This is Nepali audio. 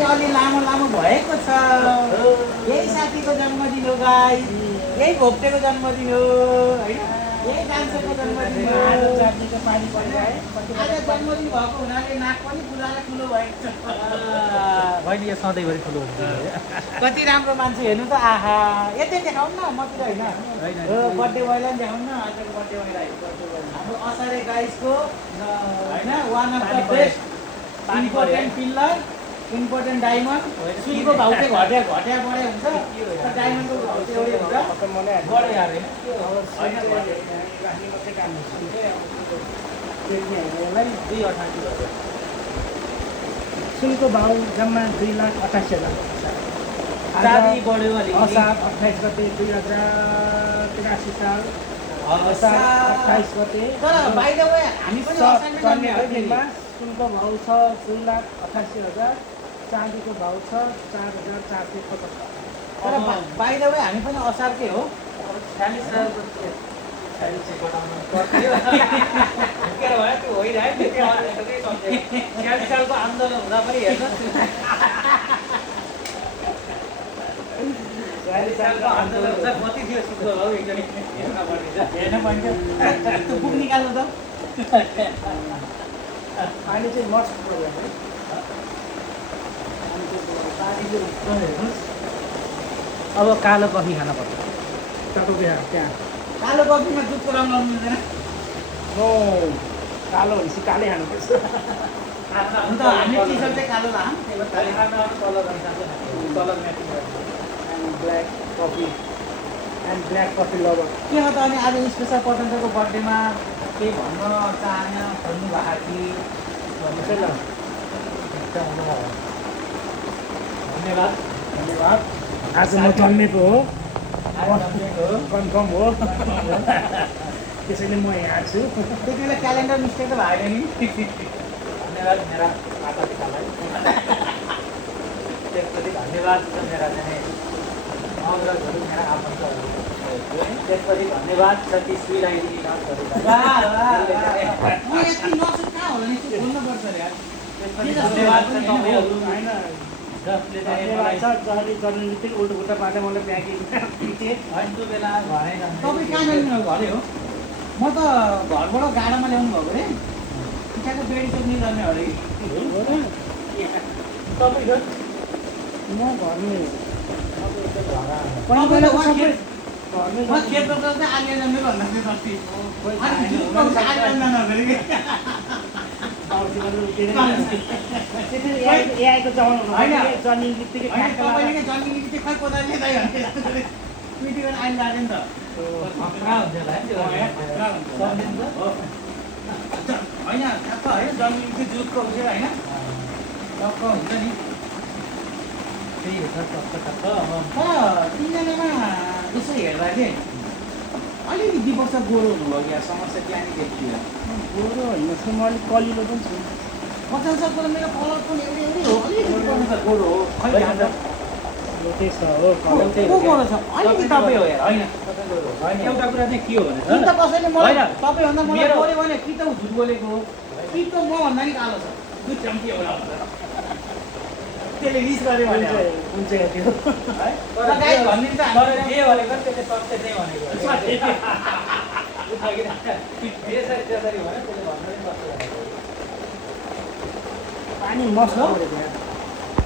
चाहिँ अलि लामो लामो भएको छ। यही साथीको जन्मदिन हो गाइस, यही भोप्टेको जन्मदिन हो होइन, यही डान्सरको जन्मदिन हो। आज जातिको पानी पर्यो है। आज जन्मदिन भएको हुनाले नाक पनि फुलाएर ठुलो भएको छ। बहिनी यो सधैँभरि ठुलो हुन्छ कति राम्रो मान्छे हेर्नु त, आहा यतै देखाउनु न, मतिर होइन बर्थडे बोयलाई पनि देखाउनु न। आजको बर्थडे बोयलाई हाम्रो असारे गाइसको होइन one of the best important pillar, important diamond. सुनको भाउ चाहिँ घट्या बढे हुन्छ, तर डायमन्डको भाउ चाहिँ एउटै हुन्छ, बढे यार होइन। राख्ने मात्रै काम हुन्छ। सुनको भाउ जम्मा 2,88,000। चाँदी बढ्यो अलिकति। असार 28 गते 2083 साल असार 28 गते। तर बाइ द वे हामी पनि असारमै जन्मे हो नि। सुनको भाउ छ 2,88,000, चाँदीको भाउ छ 4,475। तर बाइ द वे हामी पनि असारकै हो। 46 सालको आन्दोलन हुँदा पनि हेर्नु 46 सालको आन्दोलन हुँदा कति थियो सुनको भाउ एकचोटि हेर्न पाइन्छ त्यो बुक निकाल्नु त। अहिले चाहिँ मस्ट प्रोग्राम है। अब कालो कफी खान पर्छ। तपाईँको बिहा त्यहाँ कालो कफीमा दुधको रङ लाउनु मिल्दैन। हो कालो भनेपछि कालै खानुपर्छ। अन्त हामी टी सर्ट चाहिँ कालो लाम, and black coffee and black coffee lover. के हो त अनि आज स्पेसल पटन्सको बर्थडेमा केही भन्न चाहना भन्नु भएको कि भन्नुहोस् है ल। धन्यवाद। धन्यवाद। आज म जन्मेको हो, कन्फर्म हो, त्यसैले म यहाँ छु। त्यति बेला क्यालेन्डर मिस्टेक त भएन नि। धन्यवाद मेरा माता पितालाई। त्यसपछि धन्यवाद मेरा जाने अग्रजहरू, मेरा आफन्तहरू। त्यसपछि धन्यवाद सतीश्रीलाई म यति नसुट कहाँ होला नि, त्यो बोल्नुपर्छ अरे यार। त्यसपछि धन्यवाद छ तपाईँहरू होइन जसले चाहिँ धन्यवाद मलाई छ। जसले जन्मदिन उल्टो खुट्टा पार्दै मलाई प्याकिङ होइन त्यो बेला घरै तपाईँ कहाँ जानु घरै हो? म त घरबाट गाडामा ल्याउनु भएको अरे, त्यहाँको बेडी सोध्ने जाने अरे। तपाईँको म घरमै हो। तपाईँले सबै खेत घरमै म खेतमा चाहिँ आलिया जाने भन्दा चाहिँ अस्ति अनि दुधको आलिया जानु अगाडि एआईको जमाना होइन। जन्मिने बित्तिकै होइन, तपाईँले क्या जन्मिने बित्तिकै खै कोदाले दाइ भन्थे पिटी गरेर आइल लाग्यो नि त। खतरा हुन्छ होला है त्यो सम्झिन्छ। होइन ठ्याक्क होइन जन्मिने बित्तिकै दुधको उठेर होइन टक्क हुन्छ नि। त्यही हो टक्क टक्क। तर तिनजनामा यसो हेर्दा चाहिँ अलिकति 2 वर्ष गोरो हुनुभयो क्या, समस्या त्यहाँनिर देखियो। गोरो होइन छ, म अलिक कलिलो पनि छु। 50 वर्षको मेरो कलर पनि एउटै हो, अलिकति गर्नु त गोरो हो। खै ध्यान त त्यही छ हो को गोरो छ? अलिकति तपाईँ हो यार, होइन होइन एउटा कुरा चाहिँ के हो भने कि त कसैले मलाई होइन। तपाईँभन्दा मलाई मेरो- बोल्यो भने कि त ऊ झुट बोलेको हो, कि त मभन्दा नि कालो छ, दुध चम्की होला भन्छ। त्यसले रिस गर्यो भने हो। कुन चाहिँ हो त्यो? है तर गाई भनिदिन्छ तर हामीले जे भनेको त्यसले सत्य चाहिँ भनेको त्यसरी त्यसरी भने त्यसले भन्नु पनि सत्य भनेको पानी मस्त पऱ्यो त्यहाँ।